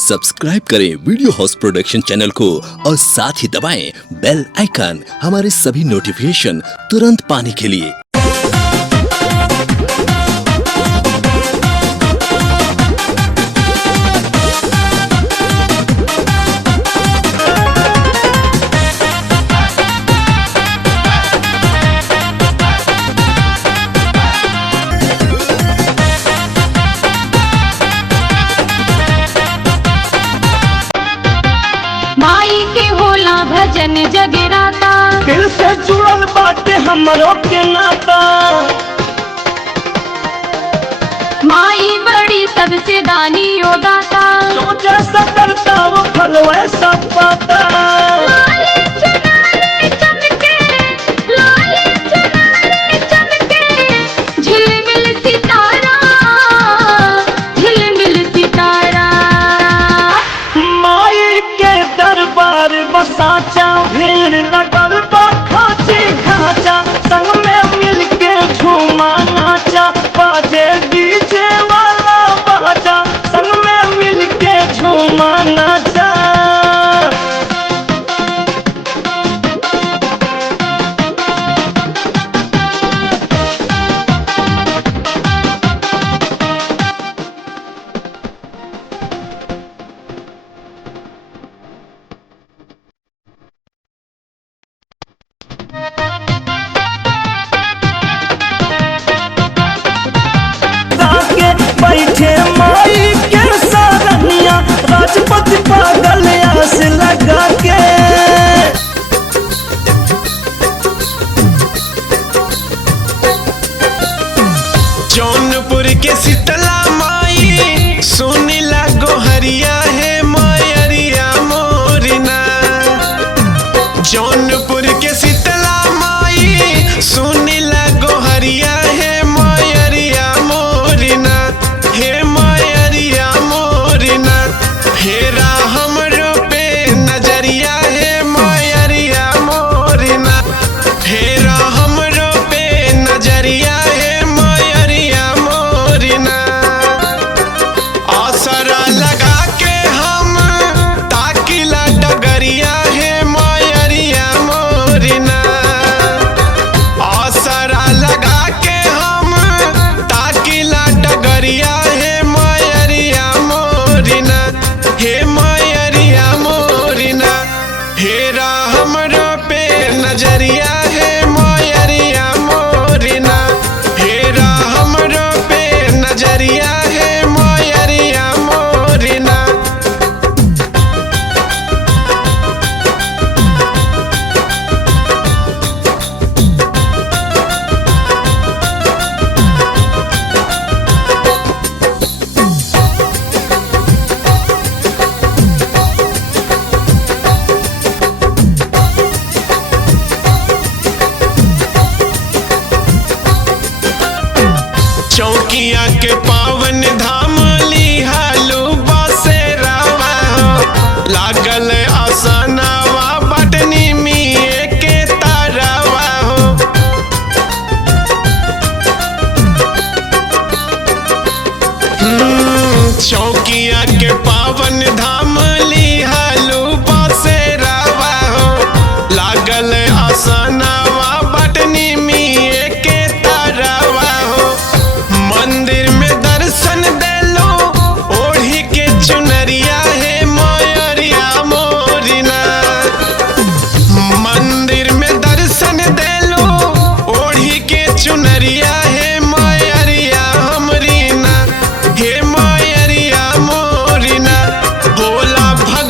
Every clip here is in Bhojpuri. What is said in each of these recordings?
सब्सक्राइब करें वीडियो हाउस प्रोडक्शन चैनल को और साथ ही दबाएं बेल आइकन हमारे सभी नोटिफिकेशन तुरंत पाने के लिए। भजन जगराता दिल से जुड़ल बाटे हमरो के नाता। माई बड़ी सबसे दानी ओ दाता, जो जैसा करता वो फल वैसा पाता। लाले चुनारे चमके, लाले चुनारे चमके, झिलमिल सितारा, झिलमिल सितारा। माई के दरबार बसाचा, भीड़ लगल बा खाची खाचा। संग में मिलके झूमा नाचा, बाजे डीजे वाला बाजा। संग में मिलके झूमा नाचा। बैठे माई के सारनिया, राजपति पागल आस लगा के। जौनपुर के शीतला माई सुनीला गोहरिया है मायरिया मोरना। जौनपुर के शीतला माई सुनीला गोहरिया है मायरिया मोरना। हे मायरिया मोरना, फेरा हमरो पे नजरिया है मायरिया मोरना। फेरा हमरो पे नजरिया है मायरिया मोरना। आसरा लगा के हम ताकिला डगरिया है मायरिया मोरना। आसरा लगा के हम ताकिला डगरिया है मायरिया मोरना। हे मायरिया मोरना, हेरा हमरो पे नजरिया है मायरिया मोरना। हेरा हमरो पे नजरिया है मायरिया मोरना। चौकिया के पावन धाम लिहालू बसेरावा, लागल आसनावा बटनी मिए के तारावा हो। चौकिया के पावन धाम लिहालू बसेरावा हो, लागल आसनावा बटनी मिए के तारावा हो। मंदिर में दर्शन देलो ओढ़ी के चुनरिया है मायरिया मोरना। मंदिर में दर्शन देलो ओढ़ी के चुनरिया है मायरिया हमरीना। हे मायरिया मोरना, भोला भग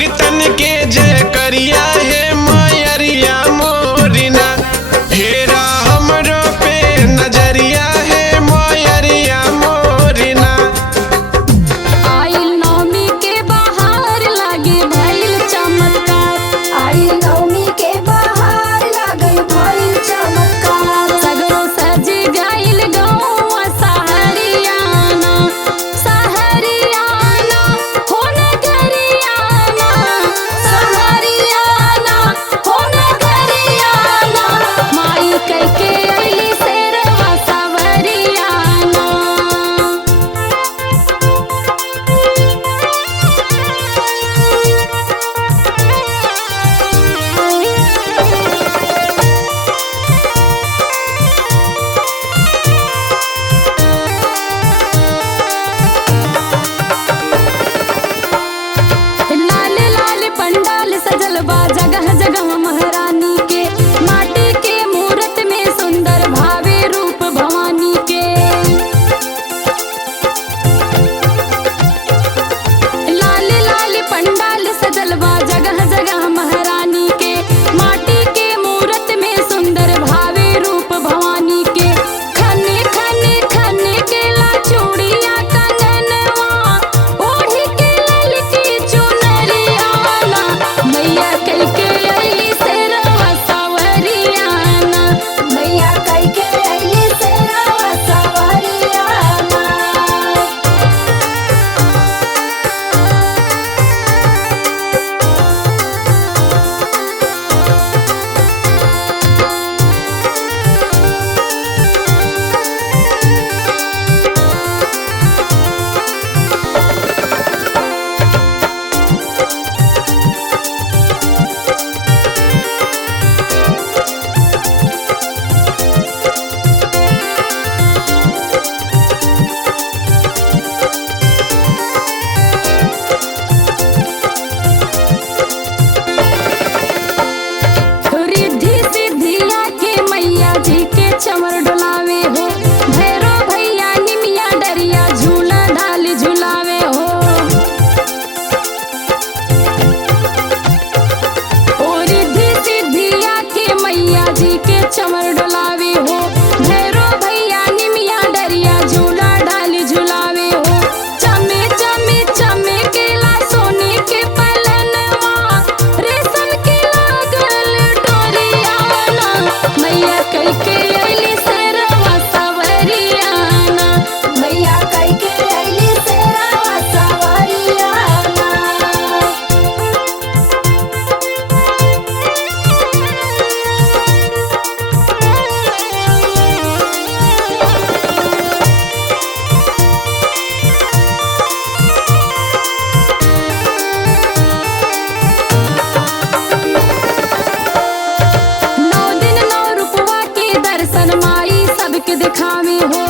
थावे हो